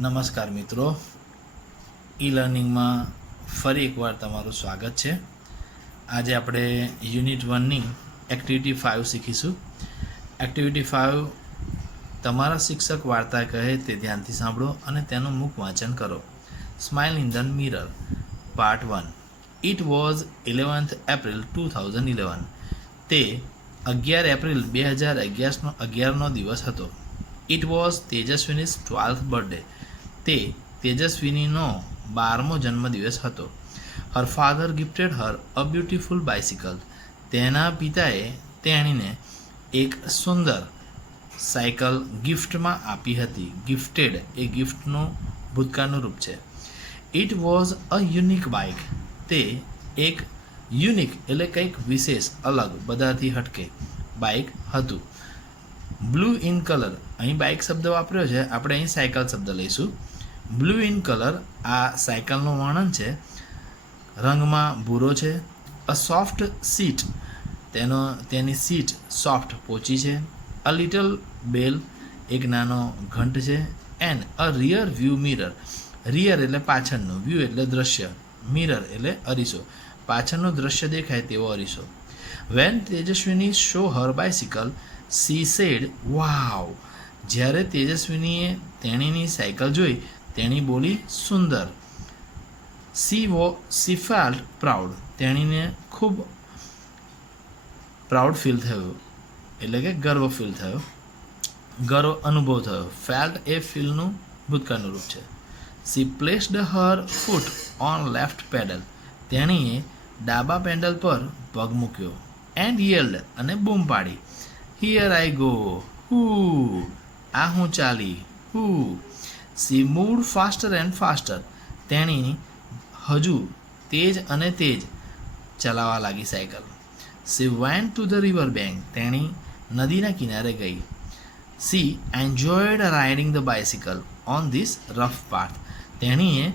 નમસ્કાર મિત્રો, ઈ લર્નિંગમાં ફરી એકવાર તમારું સ્વાગત છે. આજે આપણે યુનિટ 1ની એક્ટિવિટી 5 શીખીશું. એક્ટિવિટી 5 તમારા શિક્ષક વાર્તા કહે તે ધ્યાનથી સાંભળો અને તેનું મુખ વાંચન કરો. Smile in the mirror part 1. It was 11th April 2011. તે 11 એપ્રિલ 2011નો દિવસ હતો. It was Tejaswini's 12th birthday. તે તેજસ્વીનીનો 12મો જન્મદિવસ હતો. Her father gifted her a beautiful bicycle. તેના પિતાએ તેણીને એક સુંદર સાયકલ ગિફ્ટમાં આપી હતી. ગિફ્ટેડ એ ગિફ્ટનું ભૂતકાળનું રૂપ છે. It was a unique bike. તે એક યુનિક એટલે કંઈક વિશેષ, અલગ, બધાથી હટકે બાઇક હતું. બ્લુ ઇન કલર, અહીં બાઇક શબ્દ વાપર્યો છે, આપણે અહીં સાયકલ શબ્દ લઈશું. બ્લુ ઇન કલર આ સાયકલનું વર્ણન છે. રંગમાં ભૂરો છે. અ સોફ્ટ સીટ, તેની સીટ સોફ્ટ પોચી છે. અ લિટલ બેલ, એક નાનો ઘંટ છે. And a rear view mirror. Rear એટલે પાછળનું, વ્યૂ એટલે દ્રશ્ય, મિરર એટલે અરીસો, પાછળનું દ્રશ્ય દેખાય તેવો અરીસો. When Tejaswini show her bicycle she said wow. જ્યારે તેજસ્વીનીએ તેણીની સાયકલ જોઈ, તેણી બોલી સુંદર. C felt proud. તેણીને ખૂબ પ્રાઉડ ફીલ થયું, એટલે કે ગર્વ ફીલ થયો, ગર્વ અનુભવ થયો. ફેલ્ટ એ ફીલનું ભૂતકાળનું રૂપ છે. C placed Har foot on left pedal. તેણીએ ડાબા પેડલ પર પગ મૂક્યો. એન્ડ યેલ્ડ અને બૂમ પાડી. Here I go, whoo. આ હું ચાલી, હુ. She moved faster and faster. તેણી હજુ તેજ અને તેજ ચલાવવા લાગી સાયકલ. She went to the river bank. તેણી નદીના કિનારે ગઈ. She enjoyed riding the bicycle on this rough path. તેણીએ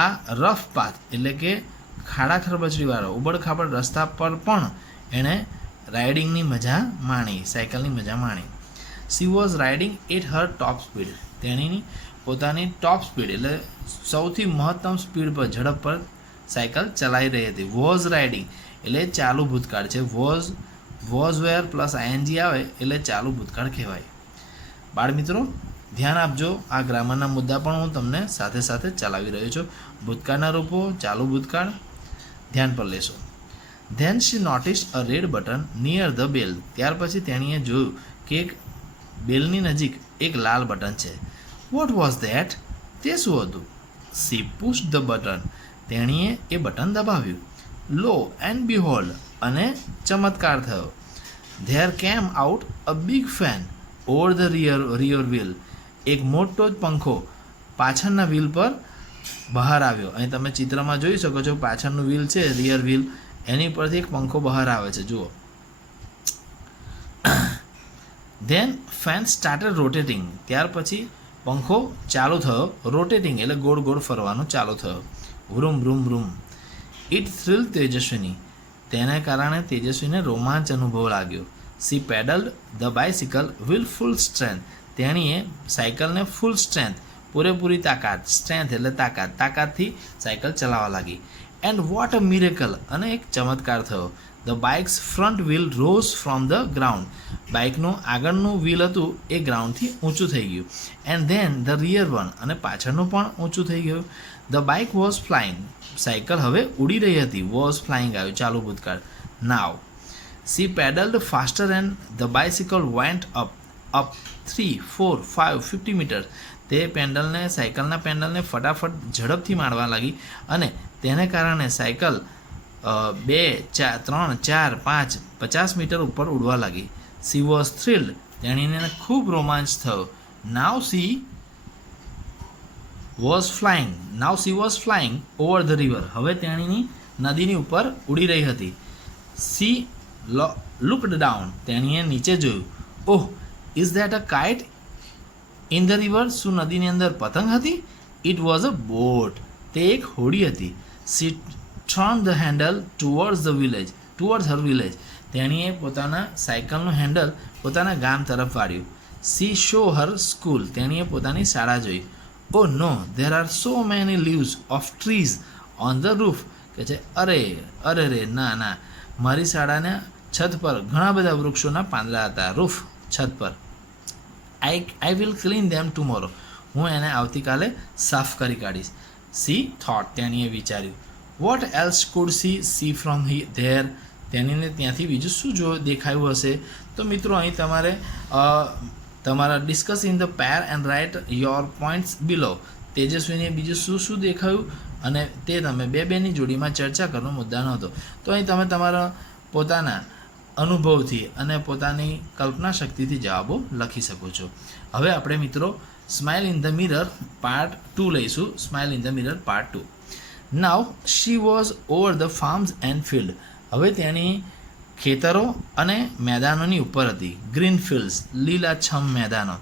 આ રફ પાથ એટલે કે ખાડા ખરબચડીવાળો ઉબડ-ખાબડ રસ્તા પર પણ એણે રાઇડિંગની મજા માણી, સાયકલની મજા માણી. She was riding at her top speed. તેણીની પોતાની ટોપ સ્પીડ એટલે સૌથી મહત્તમ સ્પીડ પર, ઝડપ પર સાયકલ ચલાવી રહી હતી. વોઝ રાઇડિંગ એટલે ચાલુ ભૂતકાળ છે. વોઝ વેર પ્લસ આઈએનજી આવે એટલે ચાલુ ભૂતકાળ કહેવાય. બાળ મિત્રો ધ્યાન આપજો, આ ગ્રામરના મુદ્દા પણ હું તમને સાથે સાથે ચલાવી રહ્યો છું. ભૂતકાળના રૂપો, ચાલુ ભૂતકાળ ધ્યાન પર લેશો. Then she noticed a red button near the bell. ત્યાર પછી તેણીએ જોયું કે એક બેલની નજીક એક લાલ બટન છે. What was that? તે શું હતું? She pushed the button. તેણીએ એ બટન દબાવ્યું. લો એન્ડ બિહોલ્ડ, અને ચમત્કાર થયો. There came out a big fan over the rear wheel. એક મોટો જ પંખો પાછળના વ્હીલ પર બહાર આવ્યો. અહીં તમે ચિત્રમાં જોઈ શકો છો, પાછળનું વ્હીલ છે, રિયર વ્હીલ, એની પરથી એક પંખો બહાર આવે છે, જુઓ. Then fan started rotating. ત્યાર પછી પંખો ચાલુ થયો. રોટેટિંગ એટલે ગોળ ગોળ ફરવાનું ચાલુ થયો. Vroom vroom vroom. It thrill Tejaswini. તેને કારણે તેજસ્વીને રોમાંચ અનુભવ લાગ્યો. She pedalled the bicycle with full strength. તેણીએ સાયકલને ફૂલ સ્ટ્રેન્થ, પૂરેપૂરી તાકાત, સ્ટ્રેન્થ એટલે તાકાત, તાકાતથી સાયકલ ચલાવવા લાગી. And what a miracle. અને એક ચમત્કાર થયો. The bike's front wheel rose from the ground. બાઇકનું આગળનું વ્હીલ હતું એ ગ્રાઉન્ડથી ઊંચું થઈ ગયું. And then the rear one. અને પાછળનું પણ ઊંચું થઈ ગયું. The bike was flying. Cycle હવે ઉડી રહી હતી. વોઝ ફ્લાઇંગ આવ્યું, ચાલુ ભૂતકાળ. Now she pedalled faster and the bicycle went up 3, 4, 5, 50 metre. તે સાયકલના પેન્ડલને ફટાફટ ઝડપથી મારવા લાગી અને તેને કારણે સાયકલ 2, 3, 4, 5, 50 મીટર ઉપર ઉડવા લાગી. She was thrilled. તેણીને ખૂબ રોમાંચ થયો. Now she was flying over the river. હવે તેણીની નદીની ઉપર ઉડી રહી હતી. She looked down. તેણીએ નીચે જોયું. Oh, is that a kite in the river. શું નદીની અંદર પતંગ હતી? It was a boat. તે એક હોડી હતી. She turn the handle towards her village. તેણીએ પોતાના સાયકલનું હેન્ડલ પોતાના ગામ તરફ વાળ્યું. સી શો હર સ્કૂલ, તેણીએ પોતાની શાળા જોઈ. Oh no, there are so many leaves of trees on the roof, કે છે અરે અરે રે ના ના, મારી શાળાના છત પર ઘણા બધા વૃક્ષોના પાંદડા હતા. રૂફ, છત પર. I will clean them tomorrow, હું એને આવતીકાલે સાફ કરી કાઢીશ. સી થોટ, તેણીએ વિચાર્યું. Vote else food C from there, તેણીને ત્યાંથી બીજું શું દેખાયું હશે? તો મિત્રો અહીં તમારે તમારા discuss in the pair and write your points below. તેજસ્વીને બીજું શું શું દેખાયું અને તે તમે બેની જોડીમાં ચર્ચા કરવાનો મુદ્દાનો હતો. તો અહીં તમે તમારા પોતાના અનુભવથી અને પોતાની કલ્પના શક્તિથી જવાબો લખી શકો છો. હવે આપણે મિત્રો smile in the mirror part 2 લઈશું. Smile in the mirror part 2. Now she was over the farms and field, હવે તેની ખેતરો અને મેદાનોની ઉપર હતી. ગ્રીન ફિલ્ડ્સ, લીલાછમ મેદાનો.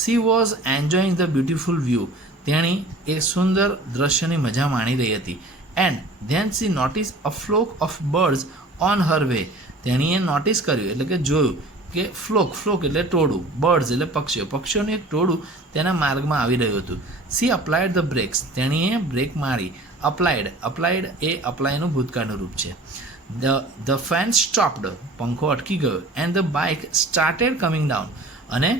She was enjoying the beautiful view, તેણી એક સુંદર દ્રશ્યની મજા માણી રહી હતી. And then C notice a flock of birds on her way, તેણીએ નોટિસ કર્યું એટલે કે જોયું કે ફ્લોક એટલે ટોળું, બર્ડ્સ એટલે પક્ષીઓનું એક ટોળું તેના માર્ગમાં આવી રહ્યું હતું. સી અપ્લાઇડ ધ બ્રેક્સ, તેણીએ બ્રેક મારી. અપ્લાઇડ એ અપ્લાયનું ભૂતકાળનું રૂપ છે. ધ ફેન સ્ટોપ્ડ, પંખો અટકી ગયો. And the bike started coming down, અને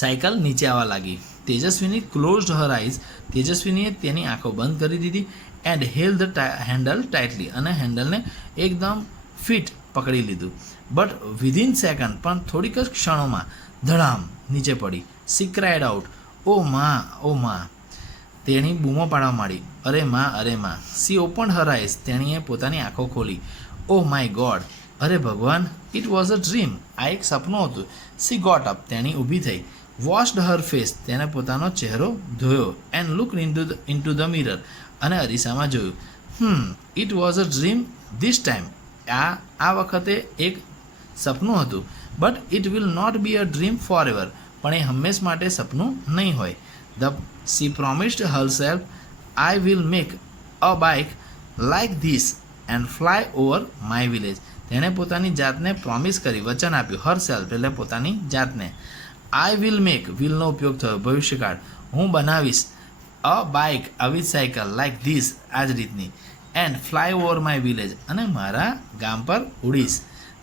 સાયકલ નીચે આવવા લાગી. તેજસ્વીની ક્લોઝડ હર આઈઝ, તેજસ્વીનીએ તેની આંખો બંધ કરી દીધી. And held the handle tightly, અને હેન્ડલને એકદમ ફિટ પકડી લીધું. બટ વિધિન સેકન્ડ, પણ થોડીક જ ક્ષણોમાં ધડામ નીચે પડી. સી ક્રાઇડ આઉટ, ઓ માં, તેણી બૂમો પાડવા માંડી. અરે માં. સી ઓપન હર આઈઝ, તેણીએ પોતાની આંખો ખોલી. ઓ માય ગોડ, અરે ભગવાન, ઇટ વોઝ અ ડ્રીમ, આ એક સપનું હતું. સી ગોટ અપ, તેણી ઊભી થઈ. વોશ્ડ હર ફેસ, તેને પોતાનો ચહેરો ધોયો. And looked into the mirror, અને અરીસામાં જોયું. It was a dream this time, આ વખતે એક સપનું હતું. But it will not be a dream forever, પણ એ હંમેશ માટે સપનું નહીં હોય. She promised herself, I will make a bike like this and fly over my village, તેણે પોતાની જાતને પ્રોમિસ કરી, વચન આપ્યું. હરસેલ્ફ એટલે પોતાની જાતને. આઈ વિલ મેક, વિલનો ઉપયોગ થયો ભવિષ્યકાળ, હું બનાવીશ. અ બાઇક, આવી સાયકલ, લાઇક ધીસ, આ જ રીતની. And fly over my village, અને મારા ગામ પર ઉડીશ.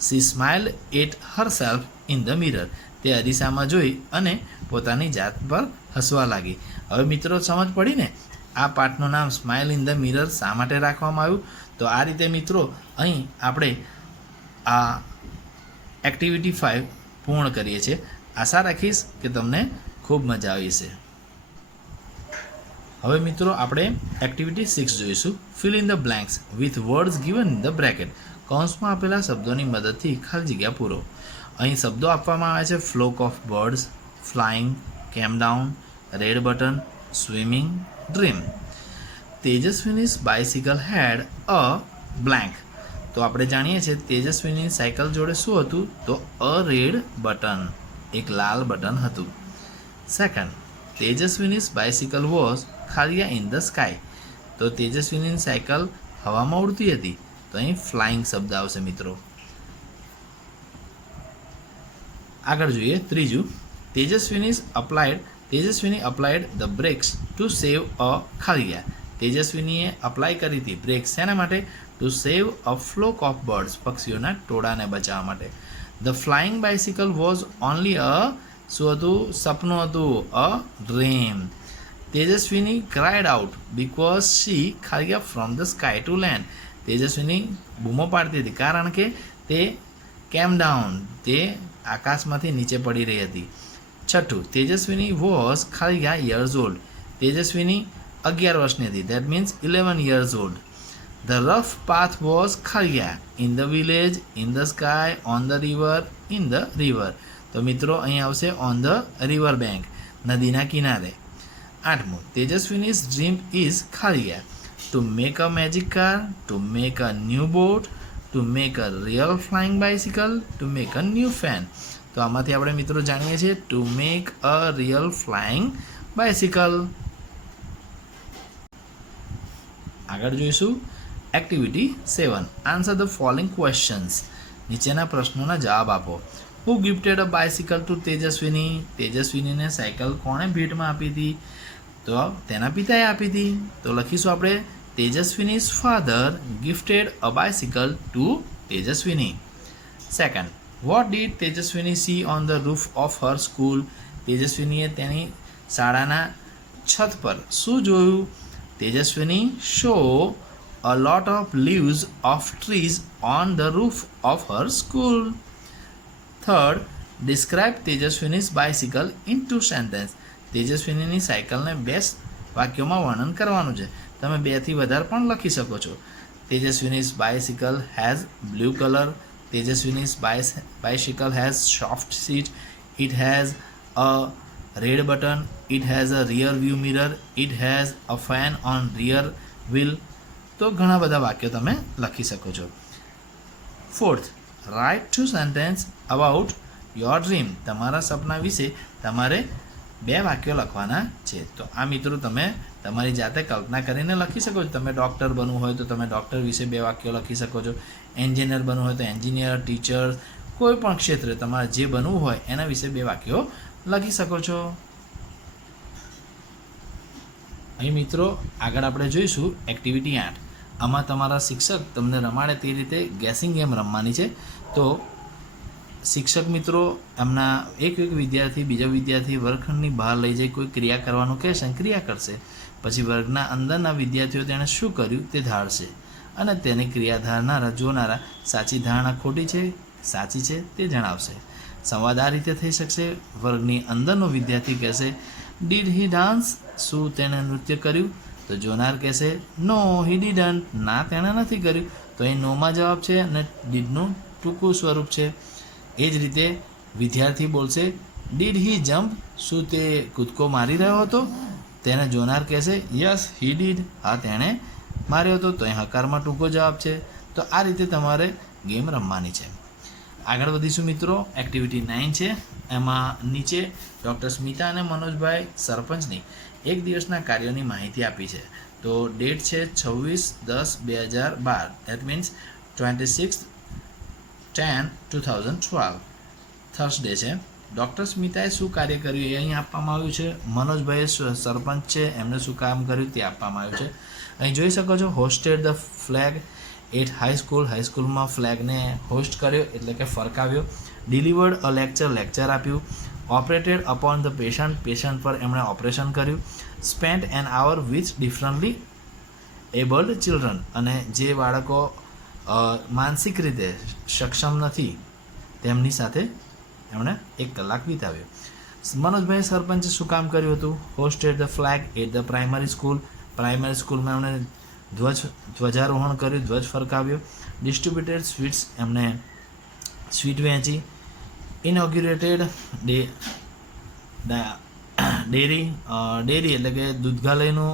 She smile at herself in the mirror, તે અરીસામાં જોઈ અને પોતાની જાત પર હસવા લાગી. હવે મિત્રો સમજ પડી ને, આ પાઠનું નામ સ્માઇલ ઇન ધ મિરર શા માટે રાખવામાં આવ્યું? તો આ રીતે મિત્રો અહીં આપણે આ એક્ટિવિટી 5 પૂર્ણ કરીએ છીએ. આશા રાખીશ કે તમને ખૂબ મજા આવી છે. હવે મિત્રો આપણે એક્ટિવિટી 6 જોઈશું. Fill in the blanks with words given in the bracket, કૌંસમાં આપેલા શબ્દોની મદદથી ખાલી જગ્યા પૂરો. અહીં શબ્દો આપવામાં આવે છે: flock of birds, flying, came down, red button, swimming, dream. Tejaswini's bicycle had a blank, તો આપણે જાણીએ છીએ તેજસ્વીની સાયકલ જોડે શું હતું? તો અ રેડ બટન, એક લાલ બટન હતું. સેકન્ડ, તેજસ્વીનીઝ બાઇસિકલ વોઝ ખાલિયા ઇન ધ સ્કાય, તો તેજસ્વીની સાયકલ હવામાં ઉડતી હતી, તો અહીં ફ્લાઇંગ શબ્દ આવશે મિત્રો. આગળ જોઈએ ત્રીજું, Tejaswini applied the brakes to save a ખાલિયા, તેજસ્વીનીએ અપ્લાય કરી હતી બ્રેક શેના માટે? To save a flock of birds, પક્ષીઓના ટોળાને બચાવવા માટે. The flying bicycle was only a, શું હતું? સપનું હતું, a dream. Tejaswini cried out because she ખાલિયા from the sky to land, તેજસ્વીની બૂમો પાડતી હતી કારણ કે તે કેમ ડાઉન, તે આકાશમાંથી નીચે પડી રહી હતી. છઠ્ઠું, તેજસ્વીની વોઝ ખાલિયા યર્સ ઓલ્ડ, તેજસ્વીની 11 વર્ષની હતી, that means 11 years old. The rough path was ખાલિયા in the village, in the sky, on the river, in the river, તો મિત્રો અહીં આવશે ઓન ધ રિવર બેંક, નદીના કિનારે. આઠમું, તેજસ્વીનીઝ ડ્રીમ ઇઝ ખાલિયા to make a magic car, to make a new boat, to make a real flying bicycle, to make a new fan, તો આમાંથી આપણે મિત્રો જાણીએ છીએ to make a real flying bicycle. આગળ જોઈશું activity 7, answer the following questions, નીચેના પ્રશ્નોના જવાબ આપો. Who gifted a bicycle to Tejaswini? તેજસ્વીનીને સાયકલ કોણે ભેટમાં આપી હતી? તો તેના પિતાએ આપી હતી. તો લખીશું આપણે Tejaswini's father gifted a bicycle to Tejaswini. Second, what did Tejaswini see on the roof of her school? તેજસ્વીનીએ તેની શાળાના છત પર શું જોયું? Tejaswini saw a lot of leaves of trees on the roof of her school. Third, describe Tejaswini's bicycle in 2 sentences. તેજસ્વીનીની સાયકલને 2 વાક્યોમાં વર્ણન કરવાનું છે. તમે 2 થી વધારે પણ લખી શકો છો. Tejaswini's bicycle has blue color. Tejaswini's bicycle has soft seat. It has a red button. It has a rear view mirror. It has a fan on rear wheel. તો ઘણા બધા વાક્યો તમે લખી શકો છો. Fourth, write 2 sentences about your dream. તમારા સપના વિશે તમારે 2 વાક્યો લખવાના છે. તો આ મિત્રો તમે તમારી જાતે કલ્પના કરીને લખી શકો છો. તમે ડૉક્ટર બનવું હોય તો તમે ડૉક્ટર વિશે 2 વાક્યો લખી શકો છો. એન્જિનિયર બનવું હોય તો એન્જિનિયર, ટીચર, કોઈ પણ ક્ષેત્રે તમારે જે બનવું હોય એના વિશે 2 વાક્યો લખી શકો છો. અહીં મિત્રો આગળ આપણે જોઈશું એક્ટિવિટી 8. આમાં તમારા શિક્ષક તમને રમાડે તે રીતે ગેસિંગ ગેમ રમવાની છે. તો શિક્ષક મિત્રો એમના એક વિદ્યાર્થી બીજા વિદ્યાર્થી વર્ગખંડની બહાર લઈ જઈ કોઈ ક્રિયા કરવાનું કહેશે, ક્રિયા કરશે. પછી વર્ગના અંદરના વિદ્યાર્થીઓ તેણે શું કર્યું તે ધારશે અને તેની ક્રિયા ધારનારા જોનારા સાચી ધારણા ખોટી છે સાચી છે તે જણાવશે. સંવાદ આ રીતે થઈ શકશે. વર્ગની અંદરનો વિદ્યાર્થી કહેશે, ડીડ હી ડાન્સ? શું તેણે નૃત્ય કર્યું? તો જોનાર કહેશે, નો હી ડીડન્ટ. ના, તેણે નથી કર્યું. તો અહીં નોમાં જવાબ છે અને ડીડનું ટૂંકું સ્વરૂપ છે. એ જ રીતે વિદ્યાર્થી બોલશે, ડીડ હી જમ્પ? શું તે કૂદકો મારી રહ્યો હતો? તેને જોનાર કહેશે, યસ હી ડીડ. હા, તેણે માર્યો હતો. તો અહીં હકારમાં ટૂંકો જવાબ છે. તો આ રીતે તમારે ગેમ રમવાની છે. આગળ વધીશું મિત્રો. એક્ટિવિટી 9 છે. એમાં નીચે ડૉક્ટર સ્મિતા અને મનોજભાઈ સરપંચની એક દિવસના કાર્યોની માહિતી આપી છે. તો ડેટ છે 26/10/2012. દેટ મીન્સ 26/10/2012 થર્સડે છે. ડૉક્ટર સ્મિતાએ શું કાર્ય કર્યું એ અહીં આપવામાં આવ્યું છે. મનોજભાઈએ સરપંચ છે એમને શું કામ કર્યું તે આપવામાં આવ્યું છે. અહીં જોઈ શકો છો, hosted the flag at high school. હાઈસ્કૂલમાં ફ્લેગને હોસ્ટ કર્યો એટલે કે ફરકાવ્યો. ડિલિવર્ડ અ લેક્ચર આપ્યું. ઓપરેટેડ અપોન ધ પેશન્ટ પર એમણે ઓપરેશન કર્યું. Spent an hour with differently abled children. અને જે બાળકો માનસિક રીતે સક્ષમ નથી તેમની સાથે એમણે 1 કલાક વિતાવ્યો. મનોજભાઈ સરપંચે શું કામ કર્યું હતું? Hoisted the flag at the primary school. Primary સ્કૂલમાં એમણે ધ્વજારોહણ કર્યું, ધ્વજ ફરકાવ્યો. ડિસ્ટ્રીબ્યુટેડ સ્વીટ્સ, એમણે સ્વીટ વહેંચી. ઇનોગ્યુરેટેડ ડેરી એટલે કે દૂધગાલયનું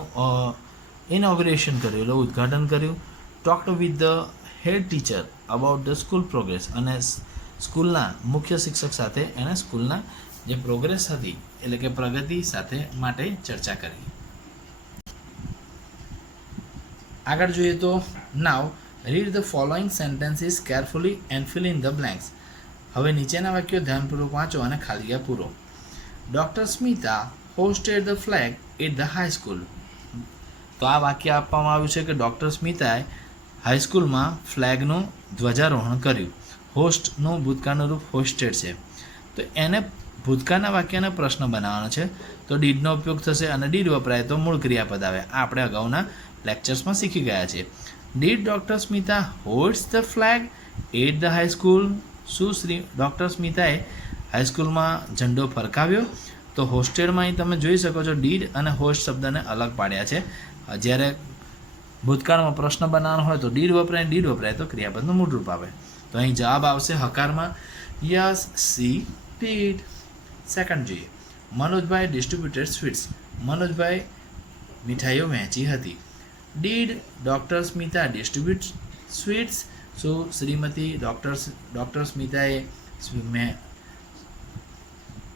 ઇનોગ્યુરેશન કર્યું એટલે ઉદ્ઘાટન કર્યું. Talked with the head teacher about the school progress. અને સ્કૂલના મુખ્ય શિક્ષક સાથે એણે સ્કૂલના જે પ્રોગ્રેસ હતી એટલે કે પ્રગતિ સાથે માટે ચર્ચા કરી. આગળ જોઈએ તો now read the following sentences carefully and fill in the blanks. હવે નીચેના વાક્યો ધ્યાનપૂર્વક વાંચો અને ખાલીયા પૂરો. Doctor Smita hosted the flag at the high school. તો આ વાક્ય આપવામાં આવ્યું છે કે ડૉક્ટર સ્મિતાએ હાઈસ્કૂલમાં ફ્લેગનું ધ્વજારોહણ કર્યું. હોસ્ટનું ભૂતકાળનું રૂપ હોસ્ટેડ છે. તો એને ભૂતકાળના વાક્યને પ્રશ્ન બનાવવાનો છે. તો ડીડનો ઉપયોગ થશે અને ડીડ વપરાય તો મૂળ ક્રિયાપદ આવે. આ આપણે અગાઉના લેક્ચર્સમાં શીખી ગયા છીએ. Did doctor Smita host the flag at the high school. શું ડૉક્ટર સ્મિતાએ હાઈસ્કૂલમાં ઝંડો ફરકાવ્યો? તો હોસ્ટેડમાં અહીં તમે જોઈ શકો છો ડીડ અને હોસ્ટ શબ્દને અલગ પાડ્યા છે. જ્યારે ભૂતકાળમાં પ્રશ્ન બનાવવાનો હોય તો ડીડ વપરાય તો ક્રિયાપદનું મૂળ રૂપ આવે. તો અહીં જવાબ આવશે હકારમાં, યસ સી ડીડ. સેકન્ડ જોઈએ. મનોજભાઈ ડિસ્ટ્રીબ્યુટેડ સ્વીટ્સ. મનોજભાઈ મીઠાઈઓ વહેંચી હતી. Did doctor Smita distribute sweets? શું શ્રીમતી ડૉક્ટર સ્મિતાએ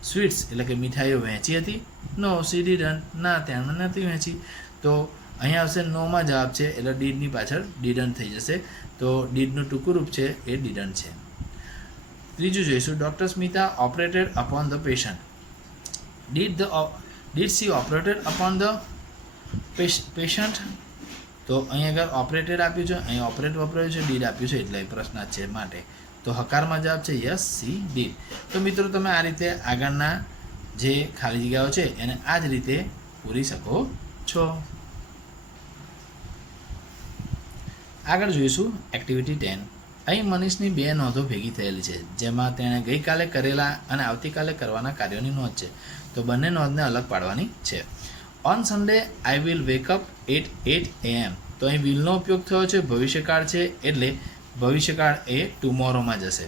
સ્વીટ્સ એટલે કે મીઠાઈઓ વહેંચી હતી? નો સી ડીડન્ટ. ના, તેણે નથી વહેંચી. તો અહીંયા આવશે નોમાં જવાબ છે એટલે ડીડની પાછળ ડીડન્ટ થઈ જશે. તો ડીડનું ટૂંકું રૂપ છે એ ડીડન્ટ છે. ત્રીજું જોઈશું, doctor Smita operated upon the patient. Did she operated upon the patient? તો અહીં આગળ ઓપરેટેડ આપ્યું છે, અહીં ઓપરેટ વપરાયું છે, ડીડ આપ્યું છે, એટલે પ્રશ્ન છે માટે તો હકારમાં જવાબ છે યસ, સી ડીડ. તો મિત્રો તમે આ રીતે આગળના જે ખાલી જગ્યાઓ છે એને આ જ રીતે પૂરી શકો છો. આગળ જોઈશું એક્ટિવિટી 10. અહીં મનીષની 2 નોંધો ભેગી થયેલી છે, જેમાં તેણે ગઈકાલે કરેલા અને આવતીકાલે કરવાના કાર્યોની નોંધ છે. તો બંને નોંધને અલગ પાડવાની છે. On Sunday I will wake up at 8 AM. તો અહીં વિલનો ઉપયોગ થયો છે, ભવિષ્યકાળ છે, એટલે ભવિષ્યકાળ એ ટુમોરોમાં જશે.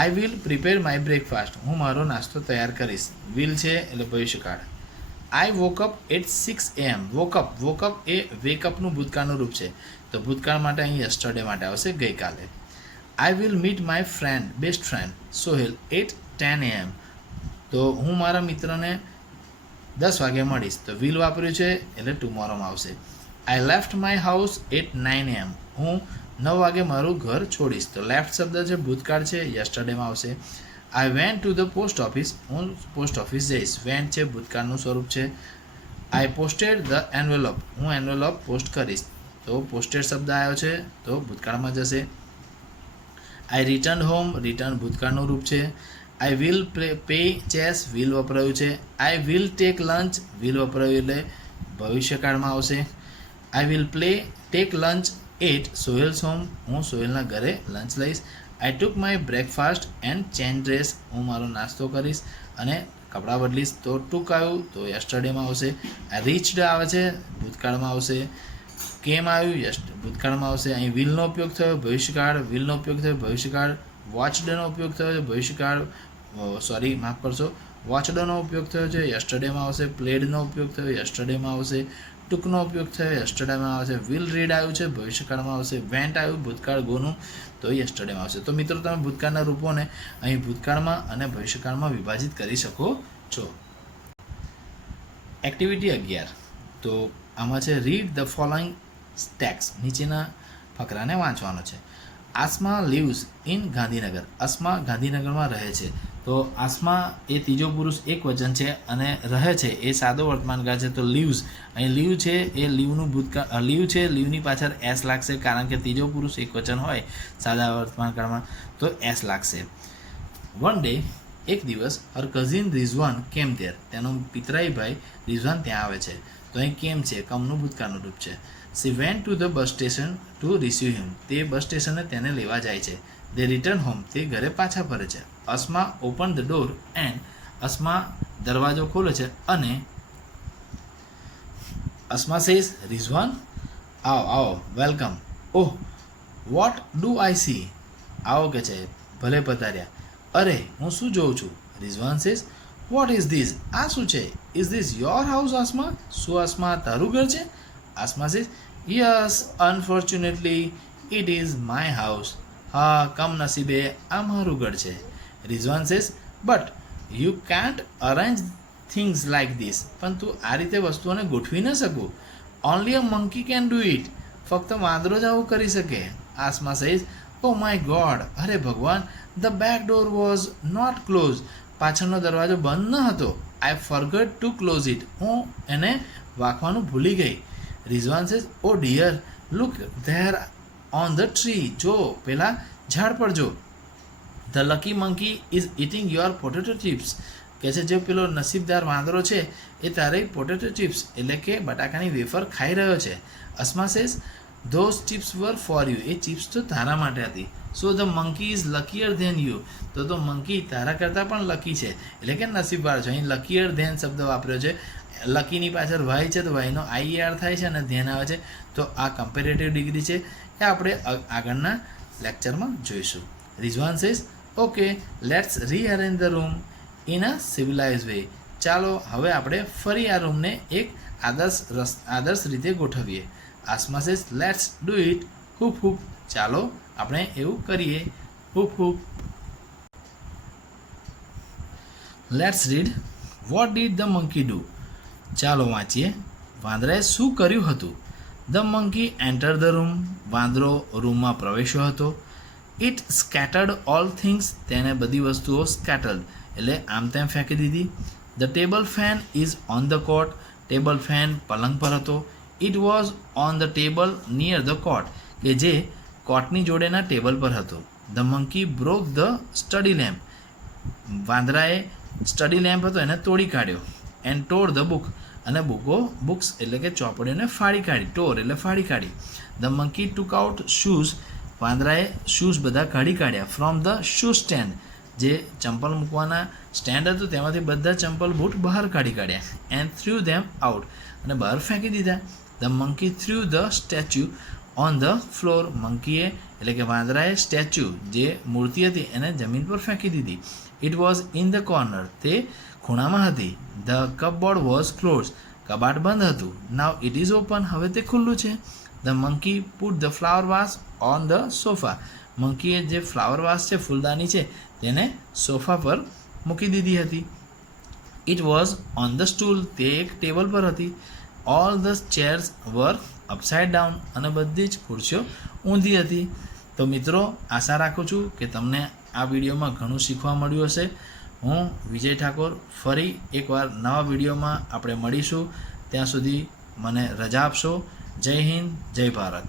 I will prepare my breakfast. હું મારો નાસ્તો તૈયાર કરીશ. વિલ છે એટલે ભવિષ્યકાળ. આઈ વોકઅપ એટ 6 AM. વોકઅપ એ વેકઅપનું ભૂતકાળનું રૂપ છે, તો ભૂતકાળ માટે અહીં યસ્ટરડે માટે આવશે ગઈકાલે. I will meet my friend best friend Sohail at 10 AM. તો હું મારા મિત્રને 10 વાગે મળીશ, તો વિલ વાપર્યું છે એટલે ટુમોરોમાં આવશે. I left my house at 9 AM. હું 9 વાગે મારું ઘર છોડીશ, તો લેફ્ટ શબ્દ છે ભૂતકાળ છે, યસ્ટરડેમાં આવશે. I went to the post office. હું પોસ્ટ ઓફિસ જઈશ. વેન્ટ છે ભૂતકાળનું સ્વરૂપ છે. I posted the envelope. હું એન્વેલોપ પોસ્ટ કરીશ, તો પોસ્ટેડ શબ્દ આવ્યો છે તો ભૂતકાળમાં જશે. I return home. રિટર્ન ભૂતકાળનું રૂપ છે. I will pay chess. Will વપરાયું છે. I will take lunch. Will વપરાયું એટલે ભવિષ્યકાળમાં આવશે. I will take lunch at Sohail's home. હું સોહેલના ઘરે લંચ લઈશ. આઈ ટુક my breakfast and change dress. હું મારો નાસ્તો કરીશ અને કપડાં બદલીશ, તો ટુક આવ્યું તો યસ્ટરડેમાં આવશે. આ રીચડ આવે છે ભૂતકાળમાં આવશે. કેમ આવ્યું ભૂતકાળમાં આવશે. અહીં વિલનો ઉપયોગ થયો ભવિષ્યકાળ. વિલનો ઉપયોગ થયો ભવિષ્યકાળ. વોચડનો ઉપયોગ થયો છે ભવિષ્યકાળ, માફ કરશો, વોચડનો ઉપયોગ થયો છે યસ્ટરડેમાં આવશે. પ્લેડનો ઉપયોગ થયો યસ્ટરડેમાં આવશે. ટૂંકનો ઉપયોગ થયો યસ્ટરડેમાં આવશે. વિલ રીડ આવ્યું છે ભવિષ્યકાળમાં આવશે. વેન્ટ આવ્યું ભૂતકાળ ગોનું, તો યસ્ટરડેમાં આવશે. તો મિત્રો તમે ભૂતકાળના રૂપોને અહીં ભૂતકાળમાં અને ભવિષ્યકાળમાં વિભાજિત કરી શકો છો. એક્ટિવિટી 11. તો આમાં છે રીડ ધ ફોલોઈંગ ટેક્સ્ટ. નીચેના ફકરાને વાંચવાનો છે. Asma lives in Gandhinagar. અસ્મા ગાંધીનગરમાં રહે છે. તો આસમા એ ત્રીજો પુરુષ એક વચન છે અને રહે છે એ સાદો વર્તમાનકાળ છે. તો લીવ્સ, અહીં લીવ છે એ લીવનું ભૂતકાળ, લીવ છે લીવની પાછળ એસ લાગશે, કારણ કે ત્રીજો પુરુષ એક વચન હોય સાદા વર્તમાનકાળમાં તો એસ લાગશે. વન ડે, એક દિવસ, હર કઝિન રિઝવાન કેમ ધેર. તેનો પિતરાઈ ભાઈ રિઝવાન ત્યાં આવે છે. તો અહીં કેમ છે કમનું ભૂતકાળનું રૂપ છે. She went to the bus station to receive him. તે બસ સ્ટેશને તેને લેવા જાય છે. They return home. તે ઘરે પાછા ફરે છે. Asma open the door and. Asma દરવાજો ખોલે છે અને અસ્મા સેઝ રિઝવાન આવો welcome. Oh what do I see. આવો કે છે ભલે પધાર્યા. અરે હું શું જોઉં છું. Rizwan says what is this. આ શું છે. Is this your house Asma. શું આસમા તારું ઘર છે. Asma says yes unfortunately it is my house. હા કમનસીબે આ મારું ઘર છે. Rizwan says but you can't arrange things like this. પણ તું આ રીતે વસ્તુઓને ગોઠવી ન શકું. Only a monkey can do it. ફક્ત વાંદરો જ આવું કરી શકે. Asma says oh my God. અરે ભગવાન. The back door was not close. પાછળનો દરવાજો બંધ ન હતો. I forgot to close it. હું એને વાંકવાનું ભૂલી ગઈ. Rizwan says oh dear look there on the tree. જો પેલા ઝાડ પર જો. The lucky monkey is eating your potato chips. કહે છે જે પેલો નસીબદાર વાંદરો છે એ તારે પોટેટો ચિપ્સ એટલે કે બટાકાની વેફર ખાઈ રહ્યો છે. Asma says those chips were for you. એ ચિપ્સ તો તારા માટે હતી. So the monkey is luckier than you. તો મંકી તારા કરતાં પણ લકી છે એટલે કે નસીબદાર છે. અહીં લકીયર ધેન શબ્દ વાપર્યો છે. લકીની પાછળ વાય છે તો વાયનો આઈઆર થાય છે અને ધ્યાન આવે છે. તો આ કમ્પેરેટિવ ડિગ્રી છે એ આપણે આગળના લેક્ચરમાં જોઈશું. Rizwan says okay let's rearrange the room in a civilise way. ચાલો હવે આપણે ફરી આ રૂમને એક આદર્શ રીતે ગોઠવીએ. Asma says let's do it. Whoop whoop. ચાલો આપણે એવું કરીએ. Whoop whoop. Let's read what did the monkey do. ચાલો વાંચીએ. વાંદરાએ શું કર્યું હતું. The monkey enter the room. વાંદરો રૂમમાં પ્રવેશ્યો હતો. ઇટ સ્કેટર્ડ ઓલ થિંગ્સ, તેને બધી વસ્તુઓ સ્કેટર્ડ એટલે આમ તેમ ફેંકી દીધી. The table fan is on the cot, table fan પલંગ પર હતો. It was on the table near the cot, કે જે કોટની જોડેના ટેબલ પર હતો. The monkey broke the study lamp, વાંદરાએ સ્ટડી લેમ્પ હતો એને તોડી કાઢ્યો. એન્ડ ટોર ધ બુક, અને બુક્સ એટલે કે ચોપડીઓને ફાડી કાઢી. ટોર એટલે ફાડી કાઢી. The monkey took out shoes, વાંદરાએ શૂઝ બધા કાઢી કાઢ્યા. ફ્રોમ ધ શૂ સ્ટેન્ડ, જે ચંપલ મૂકવાના સ્ટેન્ડ હતું તેમાંથી બધા ચંપલ બૂટ બહાર કાઢી કાઢ્યા. એન્ડ થ્રુ ધેમ આઉટ, અને બહાર ફેંકી દીધા. The monkey threw the statue on the floor, મંકીએ એટલે કે વાંદરાએ સ્ટેચ્યુ જે મૂર્તિ હતી એને જમીન પર ફેંકી દીધી. It was in the corner, તે ખૂણામાં હતી. ધ કપબોર્ડ વોઝ ક્લોઝ, કબાટ બંધ હતું. નાવ ઇટ ઇઝ ઓપન, હવે તે ખુલ્લું છે. The monkey put the flower vase on the sofa, મંકીએ જે ફ્લાવર વાસ છે ફૂલદાની છે તેને સોફા પર મૂકી દીધી હતી. It was on the stool, તે એક ટેબલ પર હતી. All the chairs were upside down, અને બધી જ ખુરશીઓ ઊંધી હતી. તો મિત્રો, આશા રાખું છું કે તમને આ વિડીયોમાં ઘણું શીખવા મળ્યું હશે. હું વિજય ઠાકોર ફરી એકવાર નવા વિડીયોમાં આપણે મળીશું. ત્યાં સુધી મને રજા આપશો. જય હિન્દ, જય ભારત.